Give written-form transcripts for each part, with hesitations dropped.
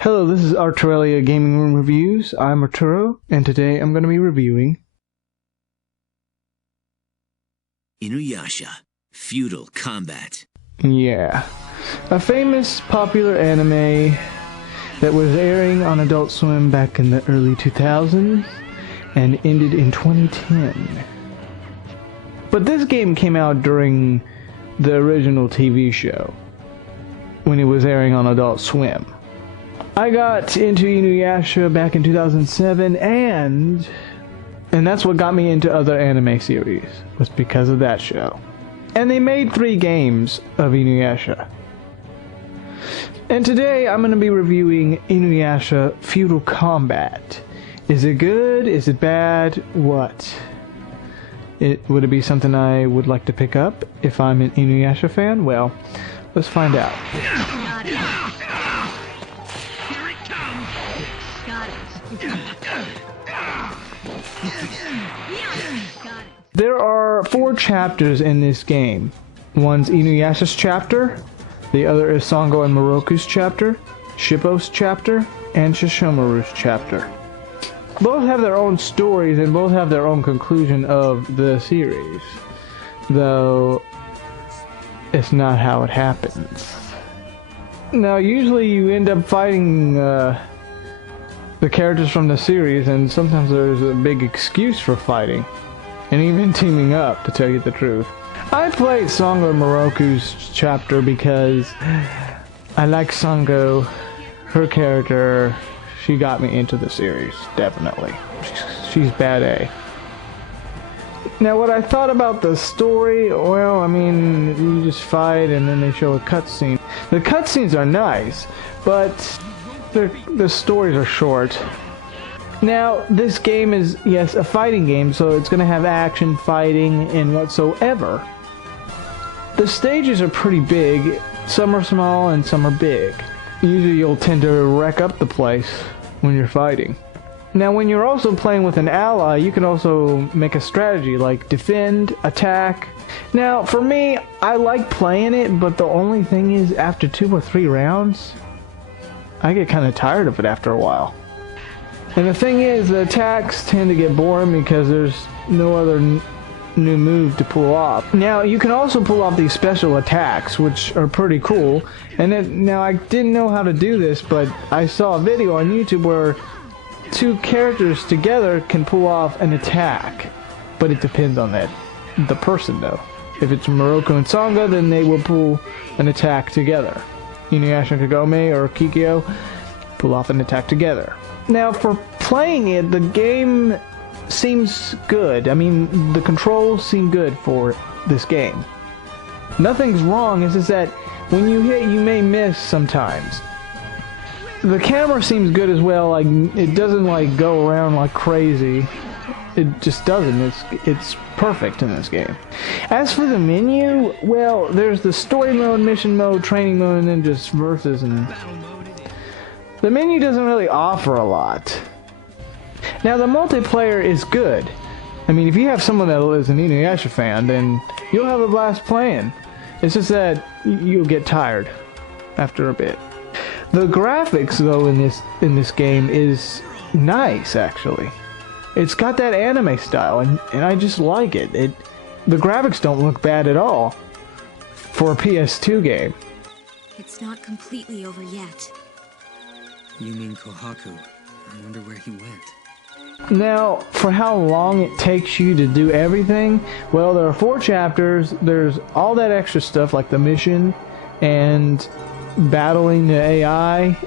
Hello, this is Arturelia Gaming Room Reviews. I'm Arturo, and today I'm going to be reviewing Inuyasha, Feudal Combat. Yeah, a famous popular anime that was airing on Adult Swim back in the early 2000s and ended in 2010. But this game came out during the original TV show, when it was airing on Adult Swim. I got into Inuyasha back in 2007, and that's what got me into other anime series, was because of that show. And they made 3 games of Inuyasha. And today I'm going to be reviewing Inuyasha Feudal Combat. Is it good? Is it bad? What? Would it be something I would like to pick up if I'm an Inuyasha fan? Well, let's find out. There are 4 chapters in this game. One's Inuyasha's chapter, the other is Sango and Moroku's chapter, Shippo's chapter, and Shishomaru's chapter. Both have their own stories and both have their own conclusion of the series, though it's not how it happens. Now, usually you end up fighting the characters from the series, and sometimes there's a big excuse for fighting, and even teaming up, to tell you the truth. I played Sango and Moroku's chapter because I like Sango. Her character, she got me into the series, definitely. She's bad A. Now, what I thought about the story, well, I mean, you just fight and then they show a cutscene. The cutscenes are nice, but the stories are short. Now, this game is, yes, a fighting game, so it's going to have action, fighting, and whatsoever. The stages are pretty big. Some are small and some are big. Usually you'll tend to wreck up the place when you're fighting. Now, when you're also playing with an ally, you can also make a strategy like defend, attack. Now, for me, I like playing it, but the only thing is, after 2 or 3 rounds, I get kind of tired of it after a while. And the thing is, the attacks tend to get boring because there's no other new move to pull off. Now, you can also pull off these special attacks, which are pretty cool. And now, I didn't know how to do this, but I saw a video on YouTube where 2 characters together can pull off an attack. But it depends on the person, though. If it's Moroku and Sango, then they will pull an attack together. Inuyasha and Kagome or Kikyo pull off an attack together. Now, for playing it, the game seems good. I mean, the controls seem good for this game. Nothing's wrong, it's just that when you hit, you may miss sometimes. The camera seems good as well. Like, it doesn't like go around like crazy. It just doesn't. It's perfect in this game. As for the menu, well, there's the story mode, mission mode, training mode, and then just versus, and the menu doesn't really offer a lot. Now, the multiplayer is good. I mean, if you have someone that is an Inuyasha fan, then you'll have a blast playing. It's just that you'll get tired after a bit. The graphics, though, in this game is nice, actually. It's got that anime style, and I just like it. The graphics don't look bad at all for a PS2 game. It's not completely over yet. You mean Kohaku? I wonder where he went. Now, for how long it takes you to do everything, well, there are 4 chapters. There's all that extra stuff like the mission and battling the AI.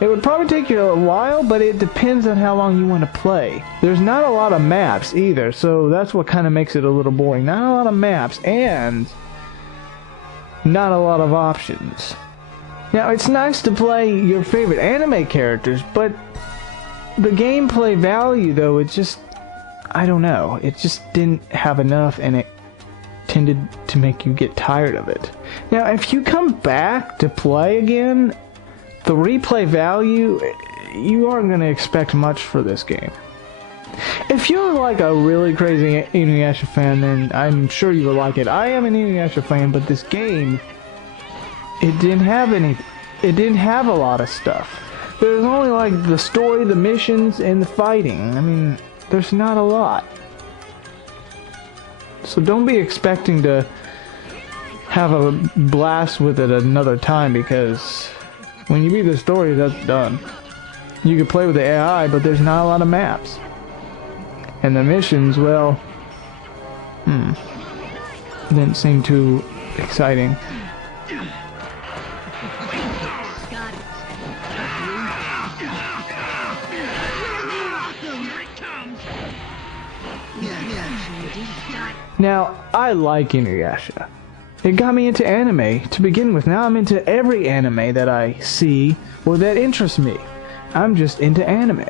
It would probably take you a while, but it depends on how long you want to play. There's not a lot of maps either, so that's what kind of makes it a little boring. Not a lot of maps, and not a lot of options. Now, it's nice to play your favorite anime characters, but the gameplay value, though, it just, I don't know. It just didn't have enough, and it tended to make you get tired of it. Now, if you come back to play again, the replay value, you aren't going to expect much for this game. If you're like a really crazy Inuyasha fan, then I'm sure you will like it. I am an Inuyasha fan, but this game, it didn't have it didn't have a lot of stuff. There's only like the story, the missions, and the fighting. I mean, there's not a lot. So don't be expecting to have a blast with it another time, because when you beat the story, that's done. You can play with the AI, but there's not a lot of maps. And the missions, well, didn't seem too exciting. Now, I like Inuyasha. It got me into anime to begin with. Now I'm into every anime that I see or that interests me. I'm just into anime.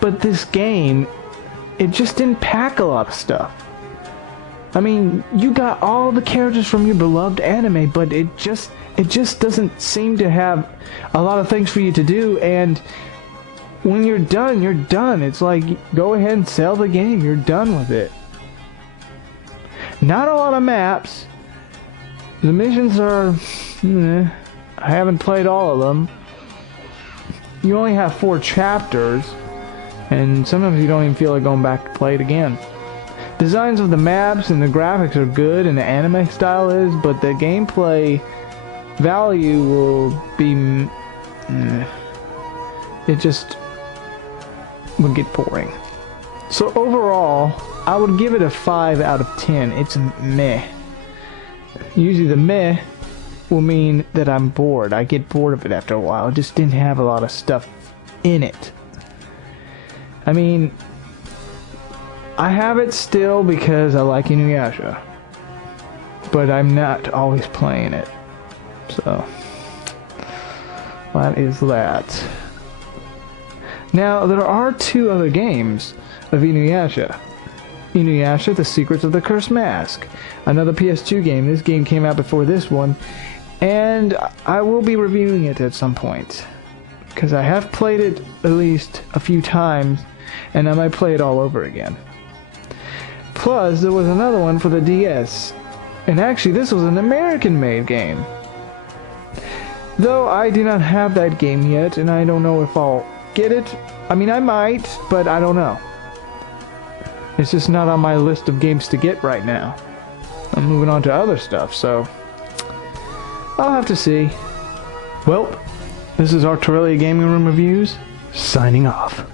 But this game, it just didn't pack a lot of stuff. I mean, you got all the characters from your beloved anime, but it just doesn't seem to have a lot of things for you to do, and when you're done, you're done. It's like, go ahead and sell the game. You're done with it. Not a lot of maps. The missions are... I haven't played all of them. You only have 4 chapters, and sometimes you don't even feel like going back to play it again. Designs of the maps and the graphics are good, and the anime style is, but the gameplay value will be... it just would get boring. So overall, I would give it a 5 out of 10. It's meh. Usually the meh will mean that I'm bored. I get bored of it after a while. It just didn't have a lot of stuff in it. I mean, I have it still because I like Inuyasha, but I'm not always playing it. So, that is that. Now, there are 2 other games of Inuyasha. Inuyasha, The Secrets of the Cursed Mask. Another PS2 game. This game came out before this one, and I will be reviewing it at some point, because I have played it at least a few times, and I might play it all over again. Plus, there was another one for the DS, and actually this was an American-made game. Though I do not have that game yet, and I don't know if I'll get it. I mean, I might, but I don't know. It's just not on my list of games to get right now. I'm moving on to other stuff, so I'll have to see. Well, this is Arturelia Gaming Room Reviews, signing off.